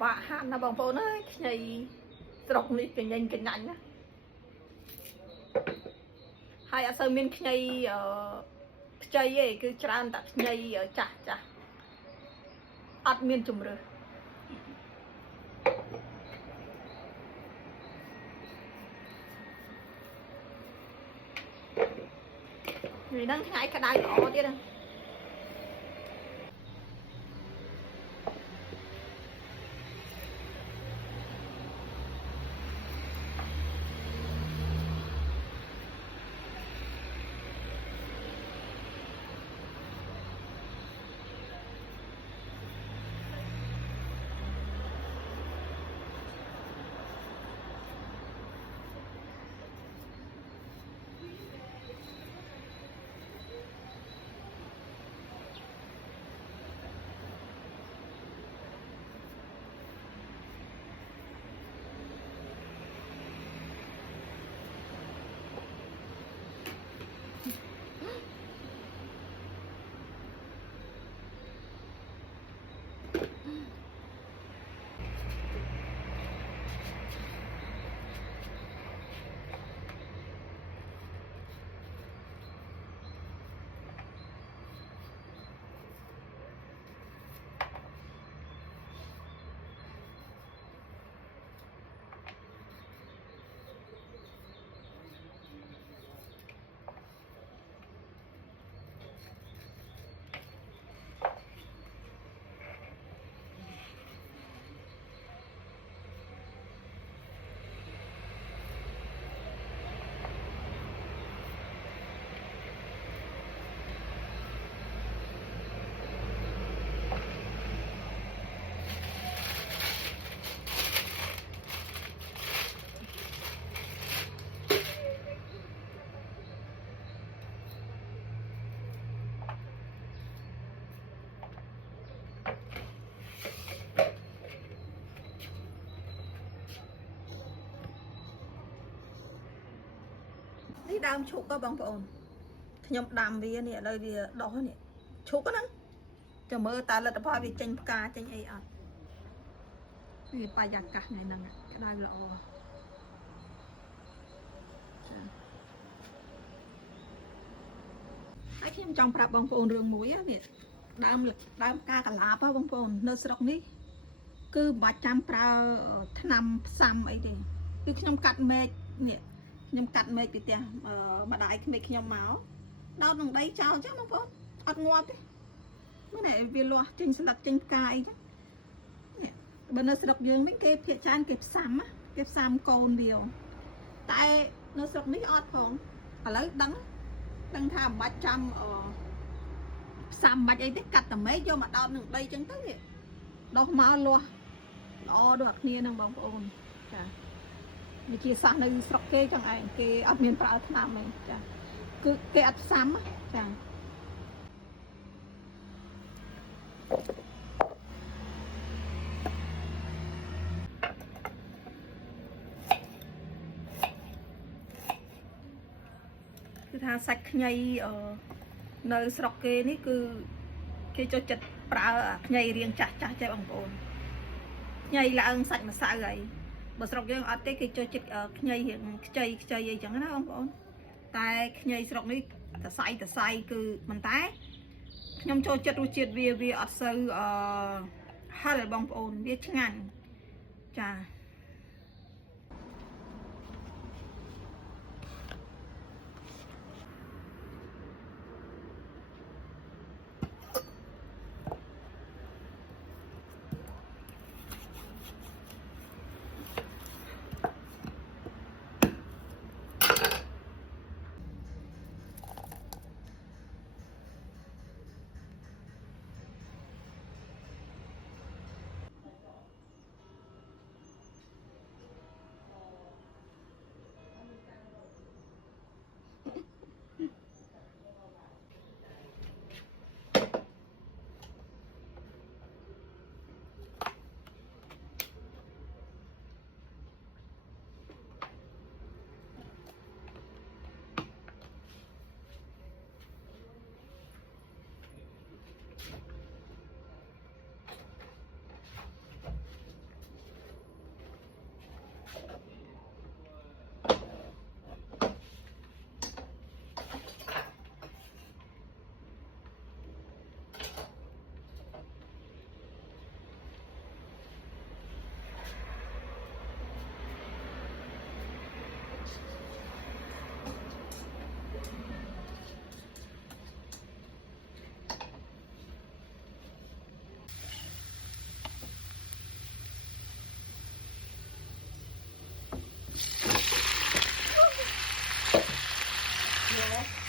បាក់ហានណាបងប្អូនអើយខ្ញីស្រុកនេះកញ្ញញកញ្ញណាហើយអត់សូវមានខ្ញីខ្ចីទេគឺច្រើនតែខ្ញីចាស់ចាស់អត់មានជំរឿសនេះហ្នឹងថ្ងៃក្តៅល្អទៀតហ្នឹងនេះដើមឈូកបងប្អូនខ្ញុំដាំវានេះឥឡូវវាដុះនេះឈូកហ្នឹងចាំមើលតើលទ្ធផលវាចេញផ្កាចេញអីអត់វាបរិយាកាសថ្ងៃហ្នឹងក្តៅល្អចាហើយខ្ញុំចង់ប្រាប់បងប្អូនរឿងមួយនេះដើមផ្កាកលាបបងប្អូននៅស្រុកនេះគឺមិនបាច់ចាំប្រើថ្នាំផ្សំអីទេគឺខ្ញុំកាត់មែកនេះខ្ញុំកាត់មែកពីផ្ទះម្ដាយក្មេកខ្ញុំមកដោតនឹងដីចោលចឹងបងប្អូនអត់ងាប់ទេមើលណែវាលាស់ចេញស្លឹកចេញផ្កាអីចឹងនេះបើនៅស្រុកយើងវិញគេភាគច្រើនគេផ្សំកូនវាតែនៅស្រុកនេះអត់ផងឥឡូវដឹងថាមិនបាច់ចាំផ្សំមិនបាច់អីទេកាត់តែមែកយកមកដោតនឹងដីចឹងទៅនេះដុះមកលាស់ល្អដូចគ្នានឹងបងប្អូនចាវិជាសាស្ត្រនៅស្រុកគេចឹងឯងគេអត់មានប្រើថ្នាំទេចាគឺគេអត់ផ្សំចាគឺថាសាច់ខ្ញីនៅស្រុកគេនេះគឺគេចូលចិត្តប្រើខ្ញីរាងចាស់ចាស់ចេះបងប្អូនខ្ញីឡើងសាច់ម្សៅហើយបើស្រុកយើងអត់ទេគេចូលចិត្តខ្ញីរាងខ្ចីអីចឹងណាបងប្អូនតែខ្ញីស្រុកនេះតសៃគឺមិនតែខ្ញុំចូលចិត្តរសជាតិវាអត់សូវហឹរបងប្អូនវាឆ្ងាញ់ចា Yeah.